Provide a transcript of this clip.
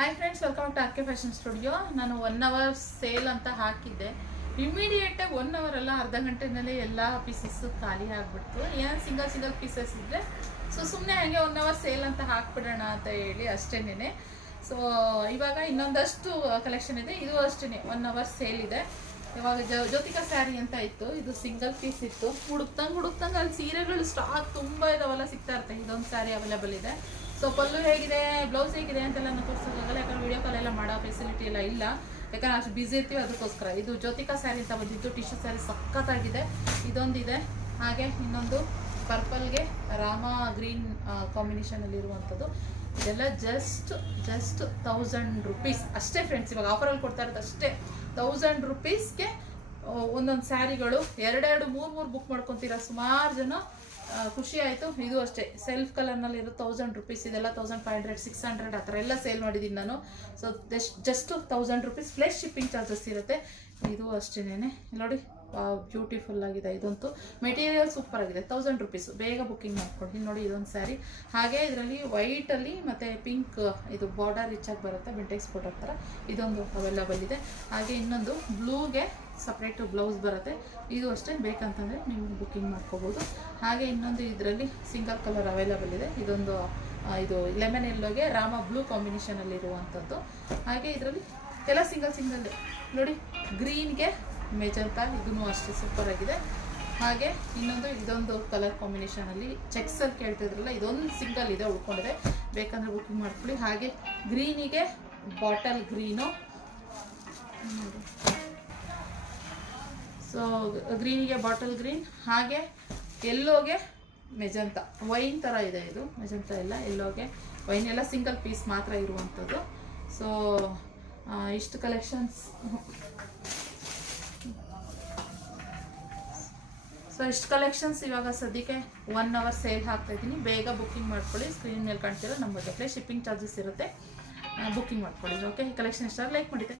Hi friends, welcome to RK fashion studio. ನಾನು 1 hour sale ಅಂತ ಹಾಕಿದ್ದೆ. ಇಮಿಡಿಯೇಟಾಗಿ 1 ಅವರ್ ಅಲ್ಲ, ಅರ್ಧ ಗಂಟೆನಲ್ಲೇ ಎಲ್ಲ ಪೀಸಸ್ಸು ಖಾಲಿ ಆಗಿಬಿಡ್ತು. ಏನು ಸಿಂಗಲ್ ಪೀಸಸ್ ಇದ್ದರೆ ಸುಮ್ಮನೆ ಹಾಗೆ 1 ಅವರ್ ಸೇಲ್ ಅಂತ ಹಾಕ್ಬಿಡೋಣ ಅಂತ ಹೇಳಿ ಅಷ್ಟೇನೆ. ಸೊ ಇವಾಗ ಇನ್ನೊಂದಷ್ಟು ಕಲೆಕ್ಷನ್ ಇದೆ. ಇದು ಅಷ್ಟೇ 1 ಅವರ್ ಸೇಲ್ ಇದೆ. ಇವಾಗ ಜ್ಯೋತಿಕಾ ಸ್ಯಾರಿ ಅಂತ ಇತ್ತು, ಇದು ಸಿಂಗಲ್ ಪೀಸ್ ಇತ್ತು. ಹುಡುಕ್ತಂಗೆ ಅಲ್ಲಿ ಸೀರೆಗಳು ಸ್ಟಾಕ್ ತುಂಬ ಇದಾವೆಲ್ಲ ಸಿಗ್ತಾ ಇರುತ್ತೆ. ಇದೊಂದು ಸ್ಯಾರಿ ಅವೈಲೇಬಲ್ ಇದೆ. ಸೊ ಪಲ್ಲು ಹೇಗಿದೆ, ಬ್ಲೌಸ್ ಹೇಗಿದೆ ಅಂತೆಲ್ಲ ನಾನು ತೋರಿಸೋದಾಗಲ್ಲ, ಯಾಕಂದ್ರೆ ವೀಡಿಯೋ ಕಾಲೆಲ್ಲ ಮಾಡೋ ಫೆಸಿಲಿಟಿ ಎಲ್ಲ ಇಲ್ಲ, ಯಾಕಂದ್ರೆ ಅಷ್ಟು ಬ್ಯುಸಿ ಇರ್ತೀವಿ ಅದಕ್ಕೋಸ್ಕರ. ಇದು ಜ್ಯೋತಿಕಾ ಸ್ಯಾರಿ ಅಂತ ಬಂದಿದ್ದು, ಟಿಶ್ಯೂ ಸ್ಯಾರಿ ಸಖತ್ತಾಗಿದೆ. ಇದೊಂದಿದೆ, ಹಾಗೆ ಇನ್ನೊಂದು ಪರ್ಪಲ್ಗೆ ರಾಮ ಗ್ರೀನ್ ಕಾಂಬಿನೇಷನಲ್ಲಿರುವಂಥದ್ದು. ಇದೆಲ್ಲ ಜಸ್ಟ್ 1000 ರುಪೀಸ್ ಅಷ್ಟೇ ಫ್ರೆಂಡ್ಸ್. ಇವಾಗ ಆಫರಲ್ಲಿ ಕೊಡ್ತಾ ಇರೋದು ಅಷ್ಟೇ 1000 ರುಪೀಸ್ಗೆ ಒಂದೊಂದು ಸ್ಯಾರಿಗಳು 2 3 ಬುಕ್ ಮಾಡ್ಕೊತೀರಾ. ಸುಮಾರು ಜನ ಖುಷಿ ಆಯಿತು. ಇದು ಅಷ್ಟೇ ಸೆಲ್ಫ್ ಕಲರ್ನಲ್ಲಿರೋ 1000 ರುಪೀಸ್. ಇದೆಲ್ಲ 1500 600 ಆ ಥರ ಎಲ್ಲ ಸೇಲ್ ಮಾಡಿದ್ದೀನಿ ನಾನು. So just 1000 rupees plus shipping charges ಇರುತ್ತೆ. ಇದು ಅಷ್ಟೇನೆ ನೋಡಿ, ಬ್ಯೂಟಿಫುಲ್ ಆಗಿದೆ. ಇದಂತೂ ಮೆಟೀರಿಯಲ್ ಸೂಪರ್ ಆಗಿದೆ. 1000 ರುಪೀಸ್, ಬೇಗ ಬುಕ್ಕಿಂಗ್ ಮಾಡ್ಕೊಡಿ. ನೋಡಿ ಇದೊಂದು ಸ್ಯಾರಿ, ಹಾಗೆ ಇದರಲ್ಲಿ ವೈಟಲ್ಲಿ ಮತ್ತು ಪಿಂಕ್ ಇದು ಬಾರ್ಡರ್ ರಿಚ್ ಆಗಿ ಬರುತ್ತೆ, ಬೆಂಟೆಕ್ಸ್ ಬಾರ್ಡರ್ ಥರ. ಇದೊಂದು ಅವೈಲೇಬಲ್ ಇದೆ. ಹಾಗೆ ಇನ್ನೊಂದು ಬ್ಲೂಗೆ ಸಪ್ರೇಟು ಬ್ಲೌಸ್ ಬರುತ್ತೆ. ಇದು ಅಷ್ಟೇ, ಬೇಕಂತಂದರೆ ನೀವು ಬುಕ್ಕಿಂಗ್ ಮಾಡ್ಕೋಬೋದು. ಹಾಗೆ ಇನ್ನೊಂದು ಇದರಲ್ಲಿ ಸಿಂಗಲ್ ಕಲರ್ ಅವೈಲೇಬಲ್ ಇದೆ. ಇದೊಂದು ಇದು ಲೆಮನ್ ಎಲ್ಲೋಗೆ ರಾಮ ಬ್ಲೂ ಕಾಂಬಿನೇಷನಲ್ಲಿರುವಂಥದ್ದು. ಹಾಗೆ ಇದರಲ್ಲಿ ಎಲ್ಲ ಸಿಂಗಲ್ ನೋಡಿ, ಗ್ರೀನ್ಗೆ ಮೆಜಂತಾ, ಇದೂ ಅಷ್ಟೇ ಸೂಪರ್ ಆಗಿದೆ. ಹಾಗೆ ಇದೊಂದು ಕಲರ್ ಕಾಂಬಿನೇಷನಲ್ಲಿ ಚೆಕ್ಸಲ್ಲಿ ಕೇಳ್ತಿದ್ರಲ್ಲ, ಇದೊಂದು ಸಿಂಗಲ್ ಇದೆ, ಉಳ್ಕೊಂಡಿದೆ, ಬೇಕಂದರೆ ಬುಕ್ಕಿಂಗ್ ಮಾಡ್ಕೊಳ್ಳಿ. ಹಾಗೆ ಗ್ರೀನಿಗೆ ಬಾಟಲ್ ಗ್ರೀನು, ಸೊ ಗ್ರೀನಿಗೆ ಬಾಟಲ್ ಗ್ರೀನ್, ಹಾಗೆ ಎಲ್ಲೋಗೆ ಮೆಜಂತಾ, ವೈನ್ ಥರ ಇದೆ. ಇದು ಮೆಜಂತಾ ಎಲ್ಲ, ಎಲ್ಲೋಗೆ ವೈನ್ ಎಲ್ಲ ಸಿಂಗಲ್ ಪೀಸ್ ಮಾತ್ರ ಇರುವಂಥದ್ದು. ಸೊ ಇಷ್ಟು ಕಲೆಕ್ಷನ್ಸ್. ಇಷ್ಟು ಕಲೆಕ್ಷನ್ಸ್ ಇವಾಗ ಸದ್ಯಕ್ಕೆ 1 ಅವರ್ ಸೇಲ್ ಹಾಕ್ತಾಯಿದ್ದೀನಿ. ಬೇಗ ಬುಕ್ಕಿಂಗ್ ಮಾಡ್ಕೊಳ್ಳಿ. ಸ್ಕ್ರೀನ್ ಮೇಲೆ ಕಾಣ್ತಿರೋ ನಮ್ಮ ಜೊತೆ ಶಿಪ್ಪಿಂಗ್ ಚಾರ್ಜಸ್ ಇರುತ್ತೆ, ಬುಕ್ಕಿಂಗ್ ಮಾಡ್ಕೊಳ್ಳಿ. ಓಕೆ, ಕಲೆಕ್ಷನ್ ಇಷ್ಟ ಲೈಕ್ ಮಾಡಿ.